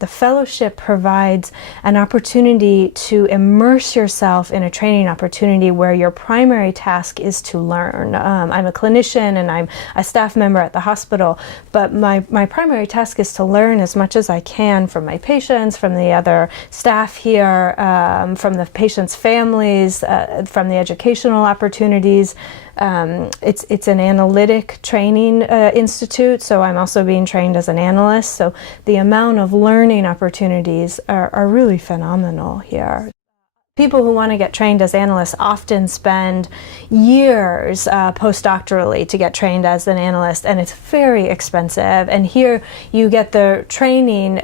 the fellowship provides an opportunity to immerse yourself in a training opportunity where your primary task is to learn. I'm a clinician and I'm a staff member at the hospital, but my primary task is to learn as much as I can from my patients, from the other staff here, from the patients' families, from the educational opportunities. It's an analytic training institute, so I'm also being trained as an analyst. So the amount of learning opportunities are really phenomenal here. People who want to get trained as analysts often spend years postdoctorally to get trained as an analyst, and it's very expensive. And here you get the training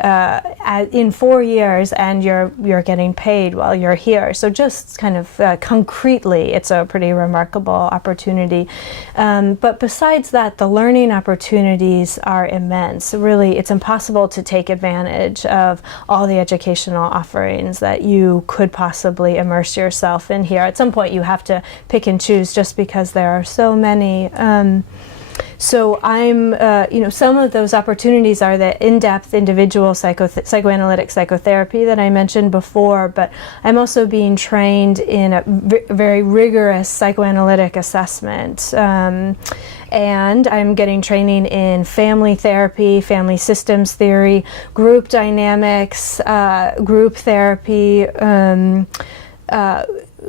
in 4 years, and you're getting paid while you're here. So just kind of concretely, it's a pretty remarkable opportunity. But besides that, the learning opportunities are immense. Really, it's impossible to take advantage of all the educational offerings that you could possibly immerse yourself in here. At some point you have to pick and choose just because there are so many. So I'm, some of those opportunities are the in-depth individual psychoanalytic psychotherapy that I mentioned before, but I'm also being trained in a very rigorous psychoanalytic assessment. And I'm getting training in family therapy, family systems theory, group dynamics, group therapy,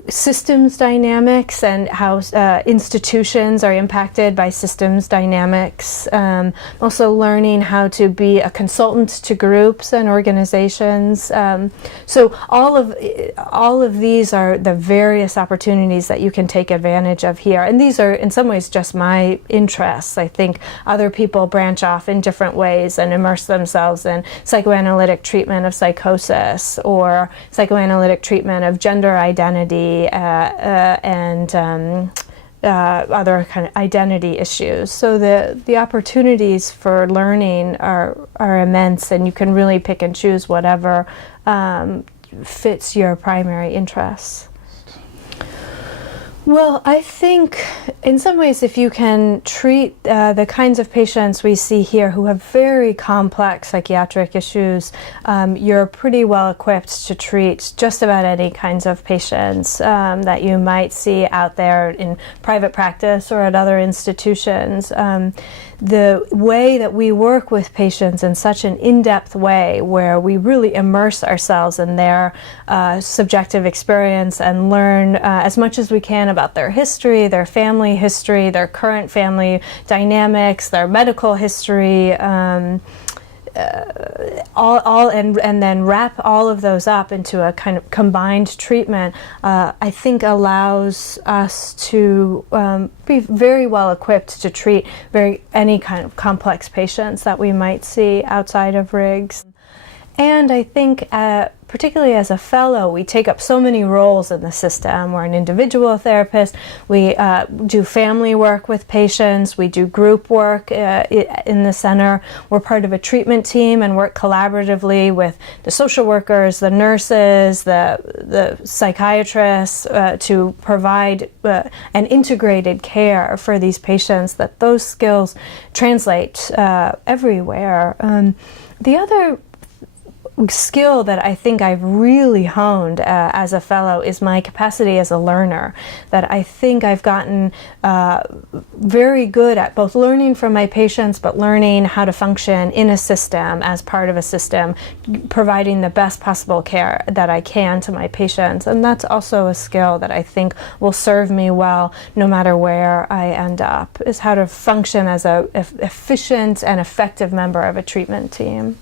systems dynamics, and how institutions are impacted by systems dynamics. Also learning how to be a consultant to groups and organizations. So all of these are the various opportunities that you can take advantage of here. And these are in some ways just my interests. I think other people branch off in different ways and immerse themselves in psychoanalytic treatment of psychosis, or psychoanalytic treatment of gender identity, and other kind of identity issues. So the opportunities for learning are immense, and you can really pick and choose whatever fits your primary interests. Well, I think in some ways, if you can treat the kinds of patients we see here who have very complex psychiatric issues, you're pretty well equipped to treat just about any kinds of patients that you might see out there in private practice or at other institutions. The way that we work with patients in such an in-depth way, where we really immerse ourselves in their subjective experience and learn as much as we can about their history, their family history, their current family dynamics, their medical history, and then wrap all of those up into a kind of combined treatment, I think allows us to be very well equipped to treat any kind of complex patients that we might see outside of Riggs. And I think particularly as a fellow, we take up so many roles in the system. We're an individual therapist, we do family work with patients, we do group work in the center, we're part of a treatment team and work collaboratively with the social workers, the nurses, the psychiatrists to provide an integrated care for these patients, that those skills translate everywhere. The other skill that I think I've really honed as a fellow is my capacity as a learner, that I think I've gotten very good at both learning from my patients, but learning how to function in a system, as part of a system, providing the best possible care that I can to my patients. And that's also a skill that I think will serve me well no matter where I end up, is how to function as an efficient and effective member of a treatment team.